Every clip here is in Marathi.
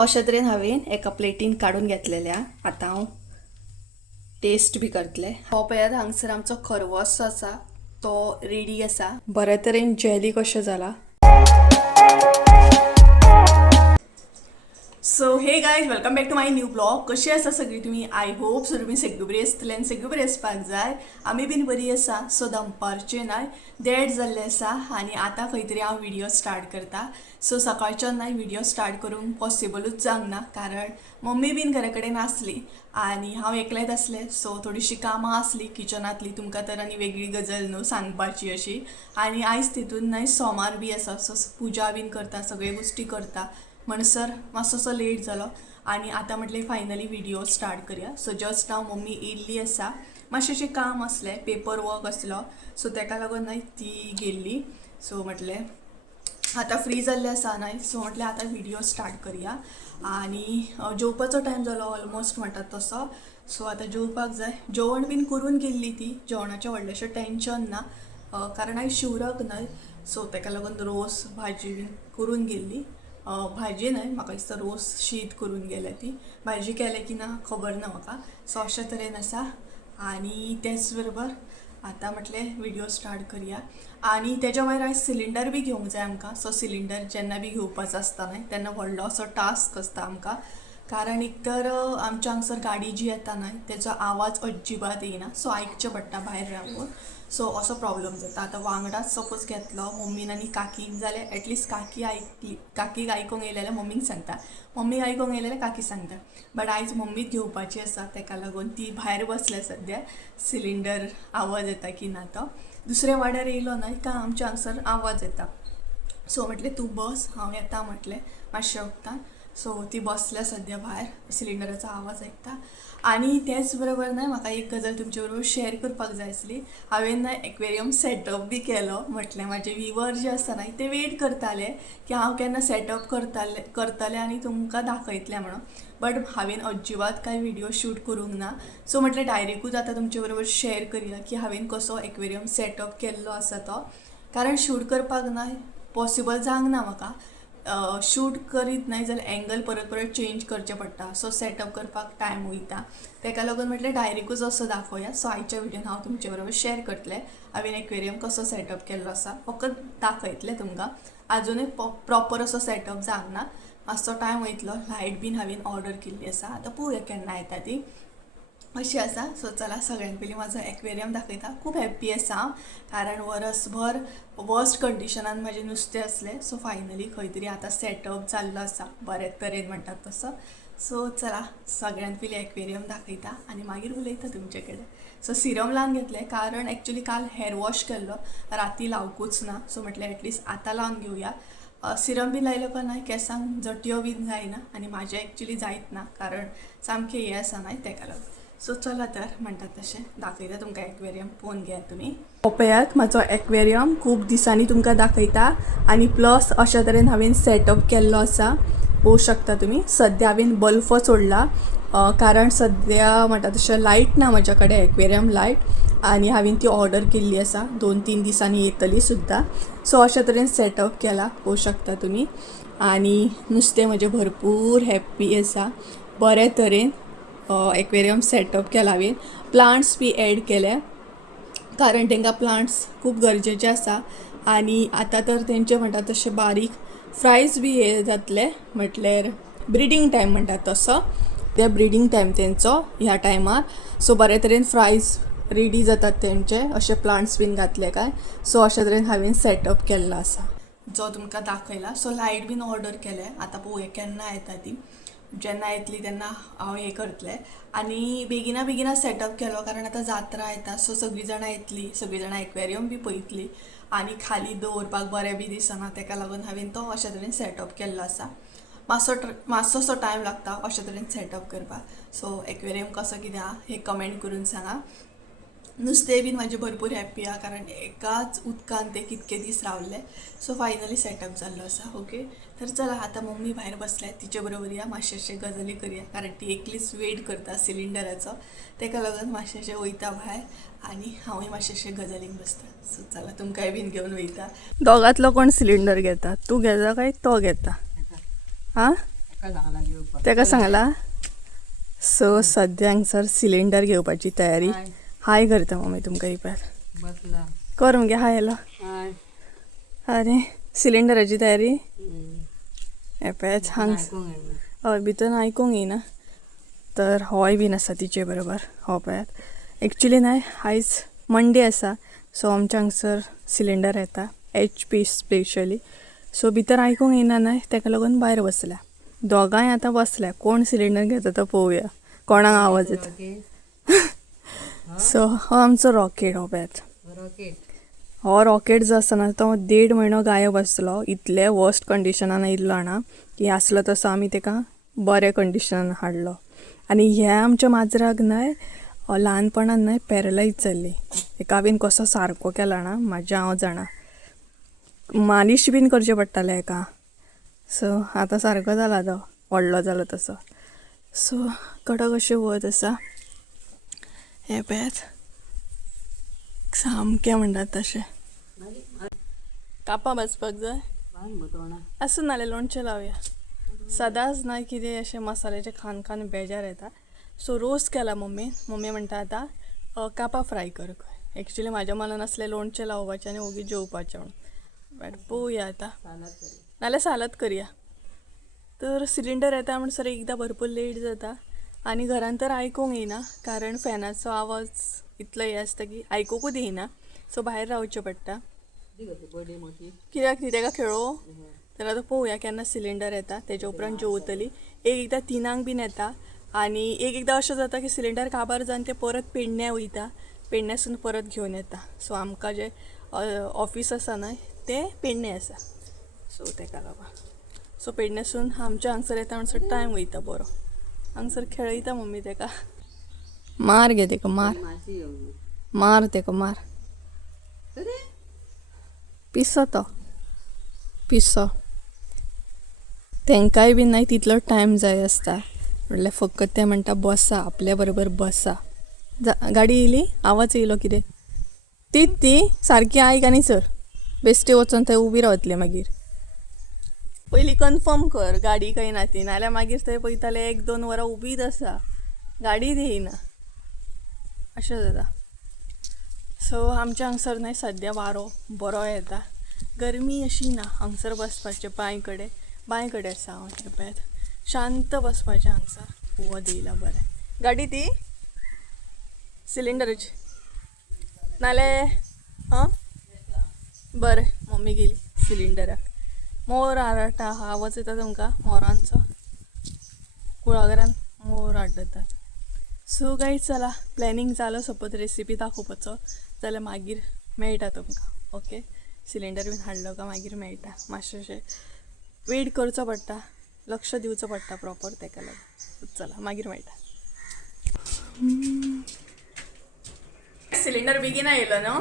अशा तरेन हांवें एका प्लेटीन काडून घेतलेल्या. आतां हांव टेस्ट बी करतलें. हो पळयात हांगसर आमचो खरवस आसा तो रेडी आसा. बरे तरेन जेली कशें जाला. So hey guys, welcome back to my new blog. कशी आसा सगळीं तुमी? आय होप सो तुमी सगळीं बरी आसतले आनी सगळीं बरी आसपाक जाय. आमी बीन बरी आसा. सो दनपारचें नाय, देड जाल्लें आसा आनी आतां खंय तरी हांव व्हिडिओ स्टार्ट करता. सो सकाळच्यान नाय व्हिडिओ स्टार्ट करूंक पॉसिबलूच जावंक ना, कारण मम्मी बीन घरा कडेन नासली आनी हांव एकलेंच आसलें. सो थोडीशीं कामां आसली किचनांतली, तुमकां तर आनी वेगळी गजाल न्हू सांगपाची अशी. आनी आयज तितून नाय सोमार बी आसा, सो पुजा बीन करता, सगळे गोश्टी करता म्हणसर मातसोसो लेट जालो आनी आतां म्हटलें फायनली व्हिडिओ स्टार्ट करुया. सो जस्ट नाव मम्मी येयल्ली आसा. मातशें काम आसलें, पेपर वर्क आसलो, सो ताका लागून नाय ती गेल्ली. सो म्हटलें आतां फ्री जाल्लें आसा नाय, सो म्हटलें आतां व्हिडिओ स्टार्ट करुया. आनी जेवपाचो टायम जालो ऑलमोस्ट म्हणटात तसो. सो आतां जेवपाक जाय. जेवण बीन करून गेल्ली ती, जेवणाचें व्हडलेंशें टेंशन ना, कारण आयज शिवराक न्हय, सो ताका लागून रोस भाजी बीन करून गेल्ली. भाजी न्हय, म्हाका दिसता रोस शीत करून गेल्या ती. भाजी केल्या की ना खबर ना म्हाका. सो अशा तरेन आसा. आनी तेच बरोबर आतां म्हटलें व्हिडिओ स्टार्ट करुया. आनी तेज्या भायर आयज सिलिंडर बी घेवंक जाय आमकां. सो सिलिंडर जेन्ना बी घेवपाचो आसता न्हय तेन्ना व्हडलो असो टास्क आसता आमकां, कारण एक तर आमच्या हांगसर गाडी जी येता न्हय तेजो आवाज अजिबात येना, सो आयकचें पडटा भायर रावून. सो असो प्रॉब्लेम जाता. आतां वांगडाच सपोज घेतलो मम्मीन आनी काकीन जाल्यार एटलिस्ट काकी आयकली, काकीक आयकूंक येयलें जाल्यार मम्मीक सांगता, मम्मीक आयकूंक येयलें जाल्यार काकी सांगता. बट आयज मम्मीक घेवपाची आसा, ताका लागून ती भायर बसल्या सद्या. सिलिंडर आवाज येता की ना तो. दुसऱ्या वाड्यार येयलो न्हय काय आमच्या हांगसर आवाज येता. सो म्हटलें तूं बस, हांव येता म्हटलें मातशें वखदां. सो ती बसल्या सद्या भायर, सिलिंडराचो आवाज आयकता. आनी तेच बरोबर न्हय म्हाका एक गजाल तुमचे बरोबर शेअर करपाक जाय आसली. हांवें न्हय एक्वेरियम सेटअप बी केलो. म्हटलें म्हाजे व्हिवर जे आसा न्हय ते वेट करताले की हांव केन्ना सेटअप करतलें आनी तुमकां दाखयतलें म्हणून. बट हांवें अजिबात कांय व्हिडिओ शूट करूंक ना. सो म्हटलें डायरेक्टूच आतां तुमचे बरोबर शेअर करुया की हांवें कसो एक्वेरियम सेटअप केल्लो आसा तो, कारण शूट करपाक न्हय पॉसिबल जावंक ना म्हाका. शूट करीत नाही जाल्यार एंगल परत परत चेंज करचें पडटा, सो सेटअप करपाक टायम वयता. ताका लागून म्हटलें डायरेक्टूच असो दाखोवया. सो आयच्या व्हिडिओन हांव तुमचे बरोबर शेअर करतलें हांवें एक्वेरियम कसो सेटअप केल्लो आसा, फकत दाखयतलें तुमकां. आजुनूय प्रॉपर असो सेटअप जावंक ना, मातसो टायम वयतलो. लायट बीन हांवें ऑर्डर केल्ली आसा, आतां पळोवया केन्ना येता ती, अशी आसा. सो चला सगळ्यान पयलीं म्हाजो एक्वेरियम दाखयता. खूब हॅप्पी आसा हांव, कारण वरसभर वर्स्ट कंडिशनान म्हाजें नुस्तें आसलें. सो फायनली खंय तरी आतां सेटअप जाल्लो आसा बरे तरेन म्हणटात तसो. सो चला सगळ्यान पयलीं एक्वेरियम दाखयता आनी मागीर उलयता तुमचे कडेन. सो सिरम लावन घेतलें, कारण एक्चुली काल हेअर वॉश केल्लो, राती लावकूच ना. सो म्हटलें एटलिस्ट आतां लावन घेवया. सिरम बी लायलो काय ना केंसांक जट्यो बीन जायना, आनी म्हाजें एक्चुली जायत ना, कारण सामकें हें आसा न्हय ताका लागून. सो चला तर म्हणटात तशें दाखयता तुमकां एक्वेरियम, पळोवन घेयात तुमी. पळयात म्हाजो एक्वेरियम खूब दिसांनी तुमकां दाखयता. आनी प्लस अशा तरेन हांवें सेटअप केल्लो आसा, पळोवंक शकता तुमी. सद्या हांवें बल्ब सोडला, कारण सद्या म्हणटा तशें लायट ना म्हाज्या कडेन, एक्वेरियम लायट, आनी हांवें ती ऑर्डर केल्ली आसा. 2-3 दिसांनी येतली सुद्दां. सो अशा तरेन सेटअप केला, पळोवंक शकता तुमी. आनी नुस्तें म्हजें भरपूर हॅप्पी आसा. बरे तरेन एक्वेरियम सेटअप केला हांवें. प्लांट्स बी एड केले, कारण तांकां प्लांट्स खूब गरजेचे आसा. आनी आतां तर तेंचे म्हणटा तशें बारीक फ्रायज बी हे जातले, म्हटल्यार ब्रिडींग टायम म्हणटात तसो. ते ब्रिडींग टायम तेंचो ह्या टायमार. सो बरे तरेन फ्रायज रेडी जातात तेंचे, अशे प्लांट्स बीन घातले काय. सो अशा तरेन हांवें सेटअप केल्लो आसा, जो तुमकां दाखयला. सो लायट बीन ऑर्डर केले, आतां पळोवया केन्ना येता ती. जेन्ना येतली तेन्ना हांव हें करतलें. आनी बेगिना सेटअप केलो, कारण आतां जात्रा येता. सो सगळीं जाणां येतली, सगळीं जाणां एक्वेरियम बी पळयतली, आनी खाली दवरपाक बरें बी दिसना. ताका लागून हांवें तो अशा तरेन सेटअप केल्लो आसा. मातसोसो टायम लागता अशा तरेन सेटअप करपाक. सो एक्वेरियम कसो कितें आहा हें कमेंट करून सांगा. नुस्तें बीन म्हाजें भरपूर हॅप्पी आहा, कारण एकाच उदकान ते कितके दीस रावले. सो फायनली सेटअप जाल्लो आसा. ओके, तर चला आतां मम्मी भायर बसल्या, तिचे बरोबर या मातशें गजाली करुया, कारण ती एकलीच वेट करता सिलिंडराचो. ताका लागून मातशें वयता भायर, आनी हांवूय मातशें गजालीक बसता. सो चला तुमकांय बीन घेवन वयता. दोगांतलो कोण सिलिंडर घेता? तूं घेता काय तो घेता? हां, ताका सांगला. सो सद्या हांगसर सिलिंडर घेवपाची तयारी हाय करता मम्मी तुमकां इपॅर कर मगे हाय हॅलो. अरे सिलिंडराची तयारी एपॅच हांग हय भितर आयकूंक येना तर होय बीन आसा तिचे बरोबर हो पळयात. एक्चुली न्हय आयज मंडे आसा सो आमच्या हांगसर सिलिंडर येता HP स्पेशली. सो भितर आयकूंक येना न्हय ताका लागून भायर बसल्या. दोगांय आतां बसल्या कोण सिलिंडर घेता तो पळोवया कोणाक आवाज येता. सो हो आमचो रॉकेट हो पळयात. हो रॉकेट जो आसा ना तो 1.5 म्हयनो गायब आसलो. इतले वर्स्ट कंडिशनान येयल्लो ना की आसलो तसो आमी ताका बरे कंडिशनान हाडलो. आनी ह्या आमच्या माजराक न्हय ल्हानपणान न्हय पॅरलायज जाल्ली. ताका हांवें कसो सारको केला ना म्हाजें हांव जाणा. मालिश बीन करचें पडटालें हाका. सो आतां सारको जाला तो व्हडलो जालो तसो. सो कडक अशें वत आसा हे पळयात सामकें म्हणटात तशें. कापां बसपाक जाय आसूं नाल्यार लोणचें लावया. सदांच ना कितें अशें मसाल्याचें खान खान बेजार येता. सो रोस्ट केला मम्मी म्हणटा आतां कापां फ्राय कर. एक्चुली म्हाज्या मनान आसलें लोणचें लावपाचें आनी ओगी जेवपाचें म्हणून बट पळोवया आतां नाल्यार सालाद करया. तर सिलिंडर येता म्हणसर एकदां भरपूर लेट जाता आनी घरान तर आयकूंक येना कारण फॅनाचो आवाज इतलो हे आसता की आयकूंकूच येना. सो भायर रावचें पडटा. कित्याक ती ताका खेळो तर आतां पळोवया केन्ना सिलिंडर येता तेजे उपरांत जेवतली. एकदां 3 बीन येता आनी एकदां अशें जाता की सिलिंडर काबार जावन ते परत पेडण्या वयता पेडण्यासून परत घेवन येता. सो आमकां जे ऑफिस आसा न्हय ते पेडणे आसा सो ताका लागून. सो पेडण्यासून आमच्या हांगसर येता म्हणसर टायम वयता बरो. हांगसर खेळयता मम्मी ताका. मार गे ताका मार ताका मार. पिसो तो पिसो. तांकांय बीन न्हय तितलो टायम जाय आसता म्हणल्यार फकत ते म्हणटा बसा आपल्या बरोबर बसा. गाडी येयली आवाज येयलो कितें ती सारकी आयक आनी सर बेश्टे वचोन थंय उबी रावतले. मागीर पयलीं कन्फर्म कर गाडी खंय ना ती नाल्यार मागीर थंय पळयताले 1-2 वरां उबीच आसा गाडीच येयना अशें जाता. सो आमच्या हांगसर न्हय सद्या वारो बरो येता. गरमी अशी ना हांगसर बसपाचें बांय कडेन आसा हांव हे पळयात शांत बसपाचें हांगसर वत येयला बरें. गाडी ती सिलिंडराची नाल्यार बरें मम्मी गेली सिलिंडराक. मोर आरटा आवाज येता तुमकां मोरांचो कुळागरान मोर आड्डतात. सो गायज चला प्लॅनिंग जालो सपोज रेसिपी दाखोवपाचो जाल्यार मागीर मेळटा तुमकां. ओके सिलिंडर बीन हाडलो काय मागीर मेळटा. मातशें अशें वेट करचो पडटा लक्ष दिवचो पडटा प्रॉपर ताका लागून. चला मागीर मेळटा. सिलिंडर बेगीन येयलो न्हू.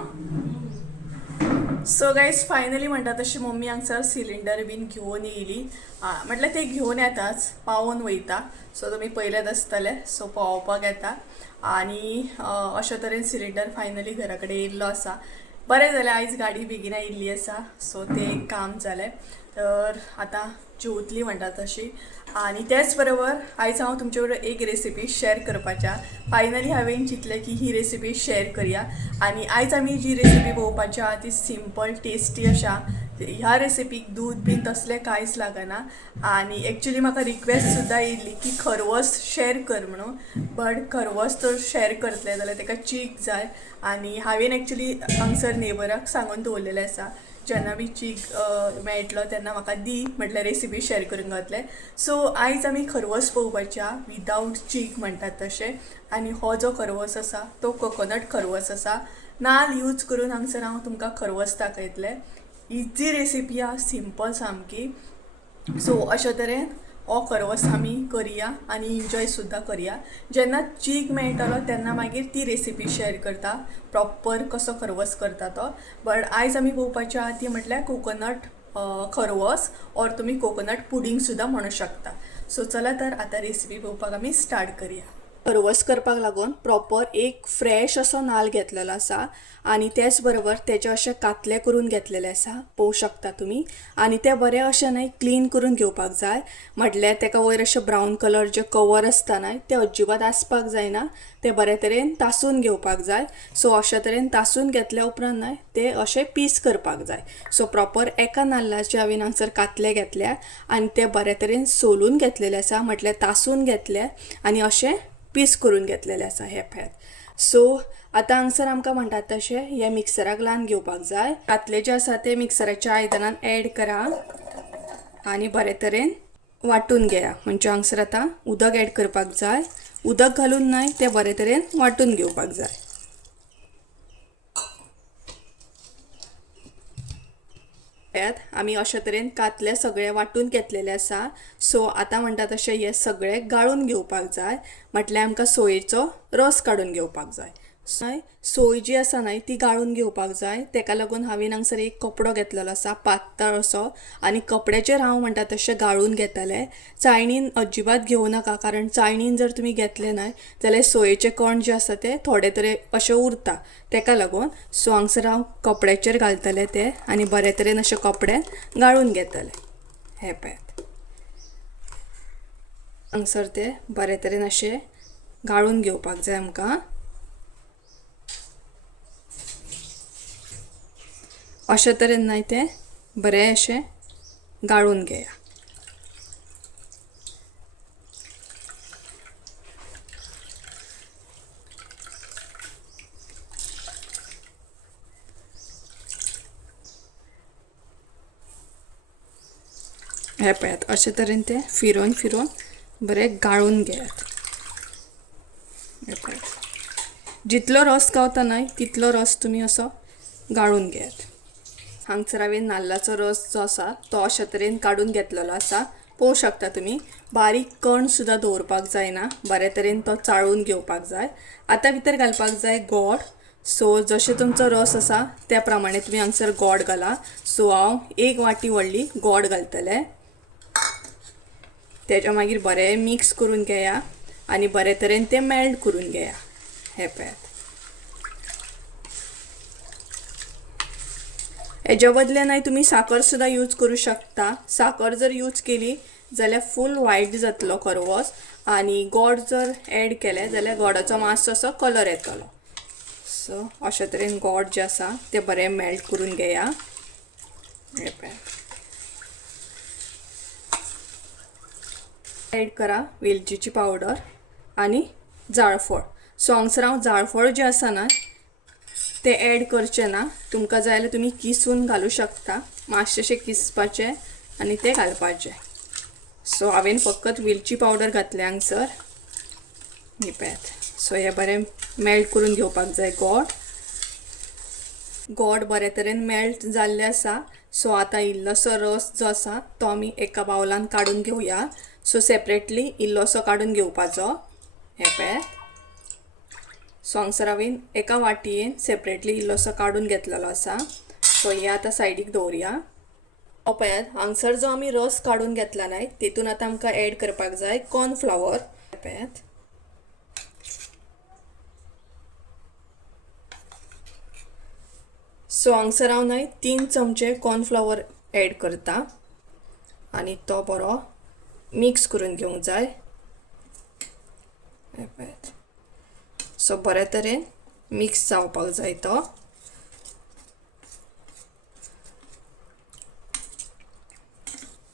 सो गायज फायनली म्हणटा तशी मम्मी हांगसर सिलिंडर बीन घेवन येयली. म्हटल्यार ते घेवन येताच पावोवन वयता. सो तुमी पयलेच आसतले सो पावोवपाक येता आनी अशे तरेन सिलिंडर फायनली घरा कडेन येयल्लो आसा. बरें जालें आयज गाडी बेगीन येयल्ली आसा सो तें एक काम जालें. तर आतां जेवतली म्हणटा तशी आनी त्याच बरोबर आयज हांव तुमचे बरोबर एक रेसिपी शेअर करपाच्या. फायनली हांवें चिंतलें की ही रेसिपी शेअर करुया आनी आयज आमी जी रेसिपी पळोवपाची आहा ती सिंपल टेस्टी अशा. ह्या रेसिपीक दूध बीन तसलें कांयच लागना आनी एक्चुली म्हाका रिक्वेस्ट सुद्दां येयल्ली की खरवस शेअर कर म्हणून. बट खरवस तर शेअर करतले जाल्यार ताका चीक जाय आनी हांवें एक्चुली हांगसर नेबराक सांगून दवरलेलें आसा जेन्ना बी चीक मेळटलो तेन्ना म्हाका दी म्हटल्यार रेसिपी शेअर करून घातले. सो आयज आमी खरवस पळोवपाच्या विदावट चीक म्हणटात तशें. आनी हो जो खरवस आसा तो कोकोनट खरवस आसा. नाल्ल यूज करून हांगसर हांव तुमकां खरवस दाखयतलें. इजी रेसिपी आहा सिंपल सामकी. सो अशे तरेन हो खरवस आमी करया आनी इन्जॉय सुद्दां करया. जेन्ना चीक मेळटलो तेन्ना मागीर ती रेसिपी शेअर करता प्रॉपर कसो खरवस करता तो. बट आयज आमी पळोवपाची आहा ती म्हटल्यार कोकोनट खरवस ऑर तुमी कोकोनट पुडींग सुद्दां म्हणू शकता. सो चला तर आतां रेसिपी पळोवपाक आमी स्टार्ट करया. खरवस करपाक लागून प्रॉपर एक फ्रेश असो नाल्ल घेतलेलो आसा आणि त्याच बरोबर तेचे अशे कातले करून घेतलेले आसा, पळोवंक शकता तुमी. आणि ते बरे अशे न्हय क्लीन करून घेवपाक जाय, म्हटल्यार तेका वयर अशें ब्रावन कलर जे कवर आसता न्हय ते अजिबात आसपाक जायना, ते बरे तरेन तासून घेवपाक जाय. सो अशे तरेन तासून घेतल्या उपरांत न्हय ते अशे पीस करपाक जाय. सो प्रॉपर एका नाल्लाचे हांवें हांगसर कातले घेतल्या आणि ते बरे तरेन सोलून घेतलेले आसा, म्हटल्यार तासून घेतले आणि अशे पीस करून घेतलेले आसा हे पळयात. सो आतां हांगसर आमकां म्हणटात तशें हे मिक्सराक लावन घेवपाक जाय. कातले जे आसा ते मिक्सराच्या आयदनान ॲड करा आणि बरे तरेन वांटून घेया. म्हणजे हांगसर आतां उदक ॲड करपाक जाय, उदक घालून न्हय ते बरे तरेन वांटून घेवपाक जाय. आमी अशे तरेन कातले सगळे वांटून घेतलेले आसा. सो आतां म्हणटा तशें हे सगळे गाळून घेवपाक जाय, म्हटल्यार आमकां सोयेचो रस काडून घेवपाक जाय. सोय जी आसा न्हय ती गाळून घेवपाक जाय. तेका लागून हांवें हांगसर एक कपडो घेतलेलो आसा पातळ असो आणि कपड्याचेर हांव म्हणटा तशें गाळून घेतले. चाळणीन अजिबात घेवं नाका, कारण चाळणीन जर तुमी घेतले न्हय जाल्यार सोयेचे कण जे आसा ते थोडे तरी अशे उरता, तेका लागून. सो हांगसर हांव कपड्याचेर घालतले ते आणि बरे तरेन अशे कपड्यान गाळून घेतले. हे पळयात हांगसर ते बरे तरेन अशे गाळून घेवपाक जाय आमकां. अशे तरेन न्हय ते बरे अशे गाळून घेया. हे पळयात अशे तरेन ते फिरोन फिरोन बरे गाळून घेयात. हे पळयात जितलो रस गावता न्हय तितलो रस तुमी असो गाळून घेयात. हांगसर हांवें नाल्लाचो रस जो आसा तो अशे तरेन काडून घेतलेलो आसा, पळोवंक शकता तुमी. बारीक कण सुद्दां दवरपाक जायना, बरे तरेन तो चाळून घेवपाक जाय. आतां भितर घालपाक जाय गोड. सो जशे तुमचो रस आसा त्या प्रमाणे तुमी हांगसर गोड घाला. सो हांव 1 वाटी व्हडली गोड घालतले. तेच्या मागीर बरें मिक्स करून घेया आणि बरे तरेन ते मेल्ट करून घेया. हे पळयात हेच्या बदले न्हय तुमी साखर सुद्दां यूज करूं शकता. साखर जर यूज केली जाल्यार फूल वायट जातलो खरवस, आणि गोड जर ॲड केले जाल्यार गोडाचो मातसो कलर येतलो. सो अशे तरेन गोड जे आसा ते बरें मेल्ट करून घेया. हे पळयात ॲड करा वेलचीची पावडर आणि जाळफळ. सो हांगसर हांव जाळफळ जे आसा ना ते ॲड करचे ना, तुमकां जाय जाल्यार तुमी किसून घालूं शकता, मातशेशे किसपाचे आणि ते घालपाचे. सो हांवें फकत वेलची पावडर घातले हांगसर. हे पळयात सो हे बरें मेल्ट करून घेवपाक जाय. गोड बरे तरेन मेल्ट जाल्ले आसा. सो आतां इल्लोसो रस जो आसा तो आमी एका बावलान काडून घेवया. सो सेपरेटली इल्लोसो काडून घेवपाचो. हे पळयात सो हांगसर हांवें एका वाटयेन सेपरेटली इल्लोसो काडून घेतलेलो आसा. सो हे आतां सायडीक दवरया. पळयात हांगसर जो आमी रस काडून घेतला न्हय तेतून आतां आमकां ॲड करपाक जाय कॉर्नफ्लावर. पळयात सो हांगसर हांव न्हय 3 चमचे कॉर्नफ्लावर ॲड करता आणि तो बरो मिक्स करून घेवंक जाय. हे पळयात सो बरे तरेन मिक्स जावपाक जाय तो.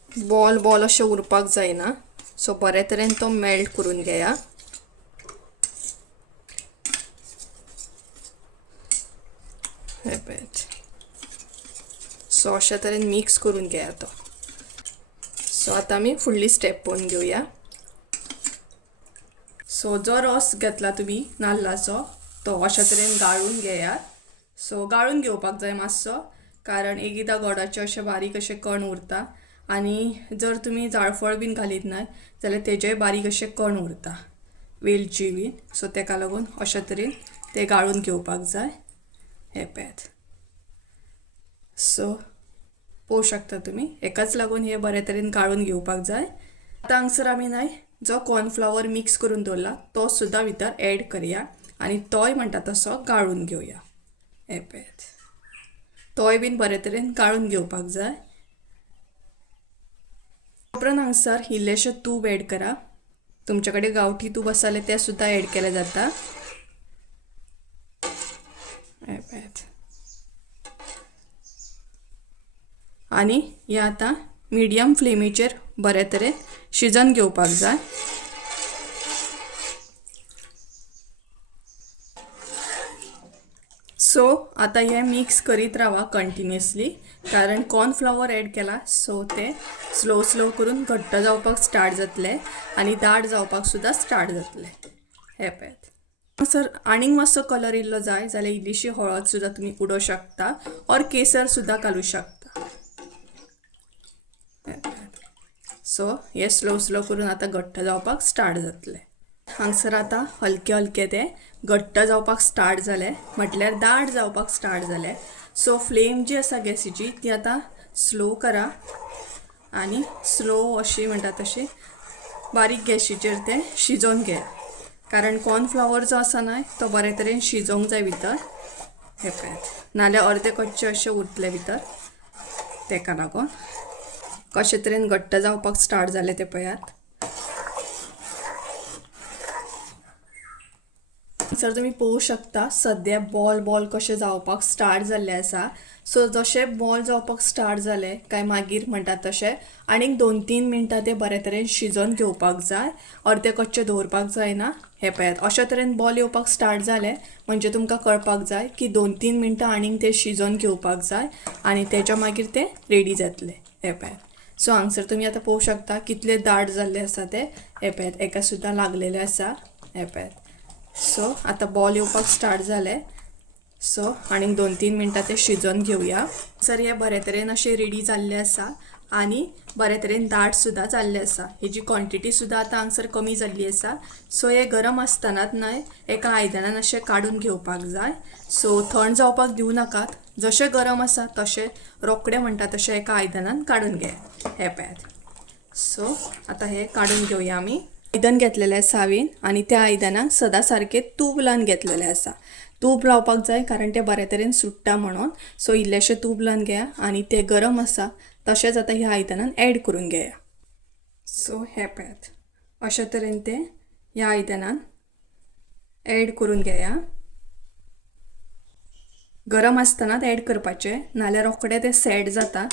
बॉल बॉल अशे उरपाक जायना. सो बरे तरेन तो मेल्ट करून घेया. हे पळयात सो अशे तरेन मिक्स करून घेया तो. सो आतां आमी फुडली स्टेप पळोवन घेवया. सो जो रस घेतला तुमी नाल्लाचो तो अशे तरेन गाळून घेयात. सो गाळून घेवपाक जाय मातसो, कारण एकदां गोडाचे अशे बारीक अशे कण उरता आणि जर तुमी जाळफळ बीन घालीत न्हय जाल्यार तेजेय बारीक अशे कण उरता, वेलची बीन. सो तेका लागून अशे तरेन ते गाळून घेवपाक जाय. हे पळयात सो पळोवंक शकता तुमी, हेकाच लागून हे बरे तरेन गाळून घेवपाक जाय. आतां हांगसर आमी न्हय जो कॉर्नफ्लावर मिक्स करून दवरला तो सुद्दां भितर ॲड करया आनी तोय म्हणटा तसो गाळून घेवया. हे पळयात, तोय बीन बरे तरेन गाळून घेवपाक जाय. उपरांत हांगसर इल्लेशें तूप ॲड करा. तुमचे कडेन गांवठी तूप आसले ते सुद्दां ॲड केले जाता. हे पळयात, आनी हें आतां मिडियम फ्लेमीचेर बरे तरेन शिजन घेवपाक जाय. सो आतां हें मिक्स करीत रावा कंटिन्युअसली, कारण कॉर्नफ्लावर ॲड केला सो ते स्लो स्लो करून घट्ट जावपाक स्टार्ट जातले आनी दाट जावपाक सुद्दां स्टार्ट जातले. हे पळयात. सर आनीक मातसो कलर इल्लो जाय जाल्यार इल्लीशी हळद सुद्दां तुमी उडोवंक शकता ऑर केसर सुद्दां घालूं शकता. सो हे स्लो स्लो करून आतां घट्ट जावपाक स्टार्ट जातले. हांगसर आतां हलके हलके ते घट्ट जावपाक स्टार्ट जाले, म्हटल्यार दाट जावपाक स्टार्ट जाले. सो फ्लेम जी आसा गॅसीची ती आतां स्लो करा आनी स्लो अशी म्हणटा तशी बारीक गॅसीचेर ते शिजोवन घे, कारण कॉर्नफ्लावर जो आसा न्हय तो बरे तरेन शिजोवंक जाय भितर. हे पळयात, नाल्यार अर्दे कच्चे अशे उरतले भितर. तेका लागून कशे तरेन घट्ट जावपाक स्टार्ट जाले ते पळयात. सर तुम्ही पळोवंक शकता सद्या बॉल बॉल कशे जावपाक स्टार्ट जाल्ले आसा. सो जशे बॉल जावपाक स्टार्ट जाले काय मागीर म्हणटात तशे आनीक 2-3 मिनटां ते बरे तरेन शिजोवन घेवपाक जाय, अर्दे कच्चे दवरपाक जायना. हे पळयात, अशे तरेन बॉल येवपाक स्टार्ट जाले म्हणजे तुमकां कळपाक जाय की 2-3 मिनटां आनीक ते शिजोवन घेवपाक जाय आनी तेच्या मागीर ते रेडी जातले. हे पळयात. सो हांगसर तुमी आतां पळोवंक शकता कितले दाट जाल्ले आसा ते. हे पळयात, एका सुद्दां लागलेले आसा. हे पळयात. सो आतां बॉल येवपाक स्टार्ट जाले. सो आनीक 2-3 मिनटां ते शिजोवन घेवया. सर हे बरे तरेन अशे रेडी जाल्ले आसा आनी बरे तरेन दाट सुद्दां जाल्ले आसा. हेजी क्वॉन्टिटी सुद्दां आतां हांगसर कमी जाल्ली आसा. सो हे गरम आसतनाच न्हय एका आयदनान अशें काडून घेवपाक जाय. सो थंड जावपाक दिवं नाकात. जशे गरम आसा तशे रोखडे म्हणटा तशे एका आयदनान काडून घे. हे पळयात. सो आतां हे काडून घेवया आमी. आयदन घेतलेलें आसा हांवें आनी त्या आयदनाक सदां सारकें तूप लावन घेतलेलें आसा. तूप लावपाक जाय कारण तें बरे तरेन सुट्टा म्हणून. सो इल्लेशें तूप लावन घेया आनी तें गरम आसा तशेंच आतां ह्या आयदनान ॲड करून घेया. सो हे पळयात, अशे तरेन तें ह्या आयदनान ॲड करून घेया. गरम आसतनाच ॲड करपाचें, नाल्यार रोखडें तें सेट जाता.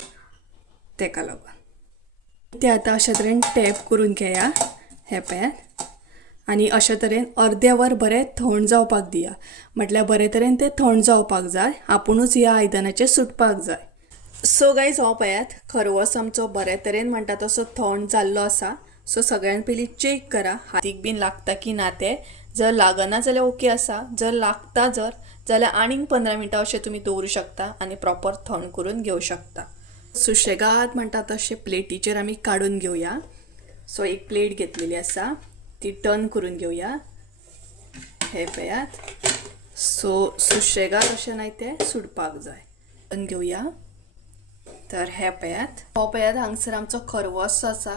तेका लागून तें आतां अशे तरेन टॅप करून घेया. हे पळयात, आनी अशे तरेन अर्दे वर बरें थंड जावपाक दिया. म्हटल्यार बरे तरेन तें थंड जावपाक जाय, आपुणूच ह्या आयदनाचेर सुटपाक जाय. सो गायज हो पळयात, खरवस आमचो बरे तरेन म्हणटा तसो थंड जाल्लो आसा. सो सगळ्यान पयलीं चेक करा हातीक बीन लागता की ना ते. जर लागना जाल्यार ओके आसा, जर लागता जाल्यार आनीक 15 मिनटां अशें तुमी दवरूं शकता आनी प्रॉपर थंड करून घेवं शकता. सुशेगाद म्हणटा तशें प्लेटीचेर आमी काडून घेवया. सो एक प्लेट घेतलेली आसा ती टर्न करून घेवया. हे पळयात. सो सुशेगाद अशें न्हय तें सुटपाक जाय. टर्न घेवया. तर हे पळयात, हो पळयात हांगसर आमचो खरवस आसा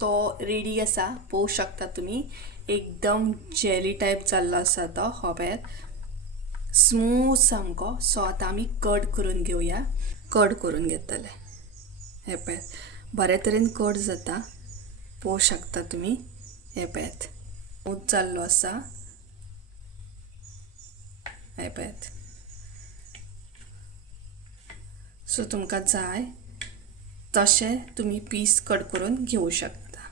तो रेडी आसा. पळोवंक शकता तुमी एकदम जेली टायप जाल्लो आसा तो. हो पळयात, स्मूथ सामको. सो आतां आमी कट करून घेवया. कट करून घेतले. हे पळयात, बरे तरेन कट जाता. पळोवंक शकता तुमी. हे पळयात, स्मूथ जाल्लो आसा. हे पळयात. सो तुमकां जाय तशे तुमी पीस कट करून घेवं शकता.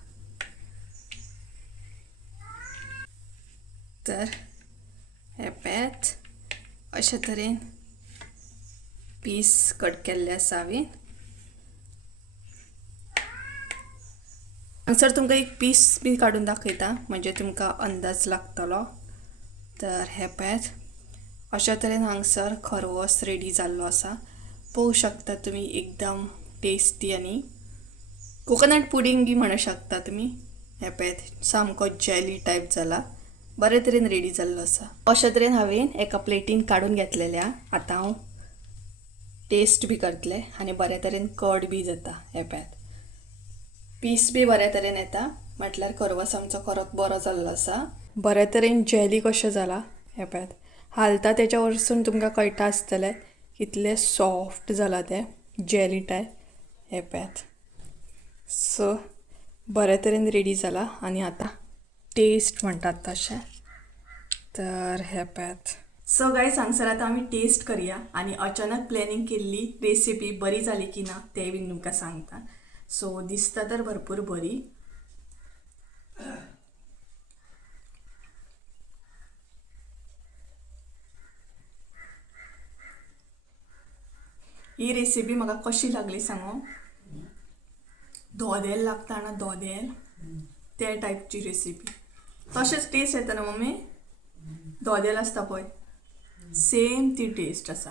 तर हे पळयात, अशे तरेन पीस कट केल्ले आसा हांवें. हांगसर तुमकां एक पीस बी काडून दाखयता म्हणजे तुमकां अंदाज लागतलो. तर हे पळयात, अशा तरेन हांगसर खरवस रेडी जाल्लो आसा. पळोवंक शकता तुमी एकदम टेस्टी आनी कोकोनट पुडिंग बी म्हणूं शकता तुमी. हे पळयात, सामको जेली टायप जाला. बरे तरेन रेडी जाल्लो आसा. अशा तरेन हांवें एका प्लेटीन काडून घेतलेल्या. आतां हांव टेस्ट बी करतलें आनी बरे तरेन कट बी जाता. हे पळयात, पीस बी बरे तरेन येता म्हटल्यार करवस आमचो खरोच बरो जाल्लो आसा. बरे तरेन जेली कशें जाला हे पळयात. हालता तेच्या वरसून तुमकां कळटा आसतलें कितलें सॉफ्ट जाला तें जेली टायप. हे पळयात. सो बरे तरेन रेडी जाला आनी आतां टेस्ट म्हणटात तशें. तर हे पळयात. सो गायज हांगसर आतां आमी टेस्ट करया आनी अचानक प्लॅनिंग केल्ली रेसिपी बरी जाली की ना तें बीन तुमकां सांगता. सो दिसता तर भरपूर बरी. ही रेसिपी म्हाका कशी लागली सांगू. धोदेल लागता ना धोदेल त्या टायपची रेसिपी. तशेंच टेस्ट येता ना मम्मी. धोदेल आसता पळय सेम ती टेस्ट आसा.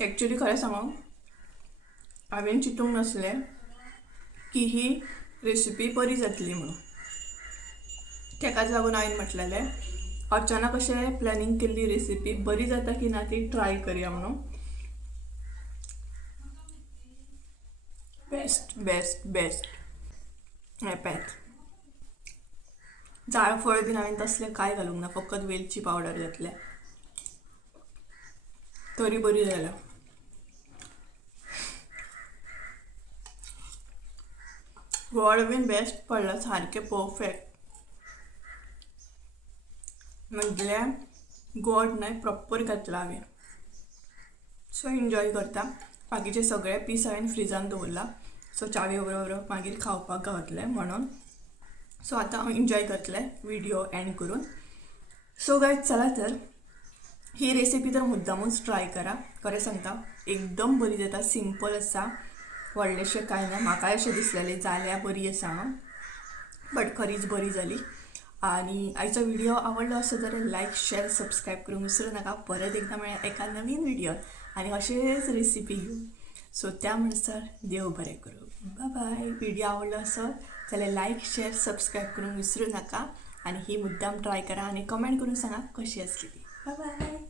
एक्चुअली खरें सांगू हांवें चिंतूंक नासलें की ही रेसिपी बरी जातली म्हणून. तेकाच लागून हांवें म्हटलेलें अचानक अशें प्लॅनिंग केल्ली रेसिपी बरी जाता की ना ती ट्राय करया म्हणून. Best best best. हे पळयात. जायफळ बीन हांवें तसलें कांय घालूंक ना, फकत वेलची पावडर घातल्या तरी बरी जाल्या. गोड बीन बेस्ट पडला सारकें परफेक्ट. म्हटल्यार गोड नाही प्रॉपर घातला हांवें. सो एन्जॉय करता. बाकीचे सगळे पीस हांवें फ्रिजान दवरला. सो चावे बरोबर मागीर खावपाक गावतले म्हणून. सो आतां हांव एन्जॉय करतले व्हिडिओ एंड करून. सो गायज चला तर ही रेसिपी तर मुद्दामूच ट्राय करा. खरें सांगता एकदम बरी जाता. सिंपल आसा, व्हडलेशें कांय ना. म्हाकाय अशें दिसलेलें जाल्यार बरी आसा म्हणून, बट खरीच बरी जाली. आणि आयचो व्हिडिओ आवडलो असेल तर लाईक शेअर सबस्क्राईब करूंक विसरू नका. परत एकदा मेळया एका नवीन व्हिडिओ आणि अशेंच रेसिपी घेऊन. सो त्या म्हणसर देव बरें करूं. Bye bye. व्हिडिओ आवडलो असेल जाल्यार लाईक शेअर सबस्क्राईब करूंक विसरू नका आणि ही मुद्दाम ट्राय करा आणि कमेंट करून सांगा कशी असली ती. Bye bye.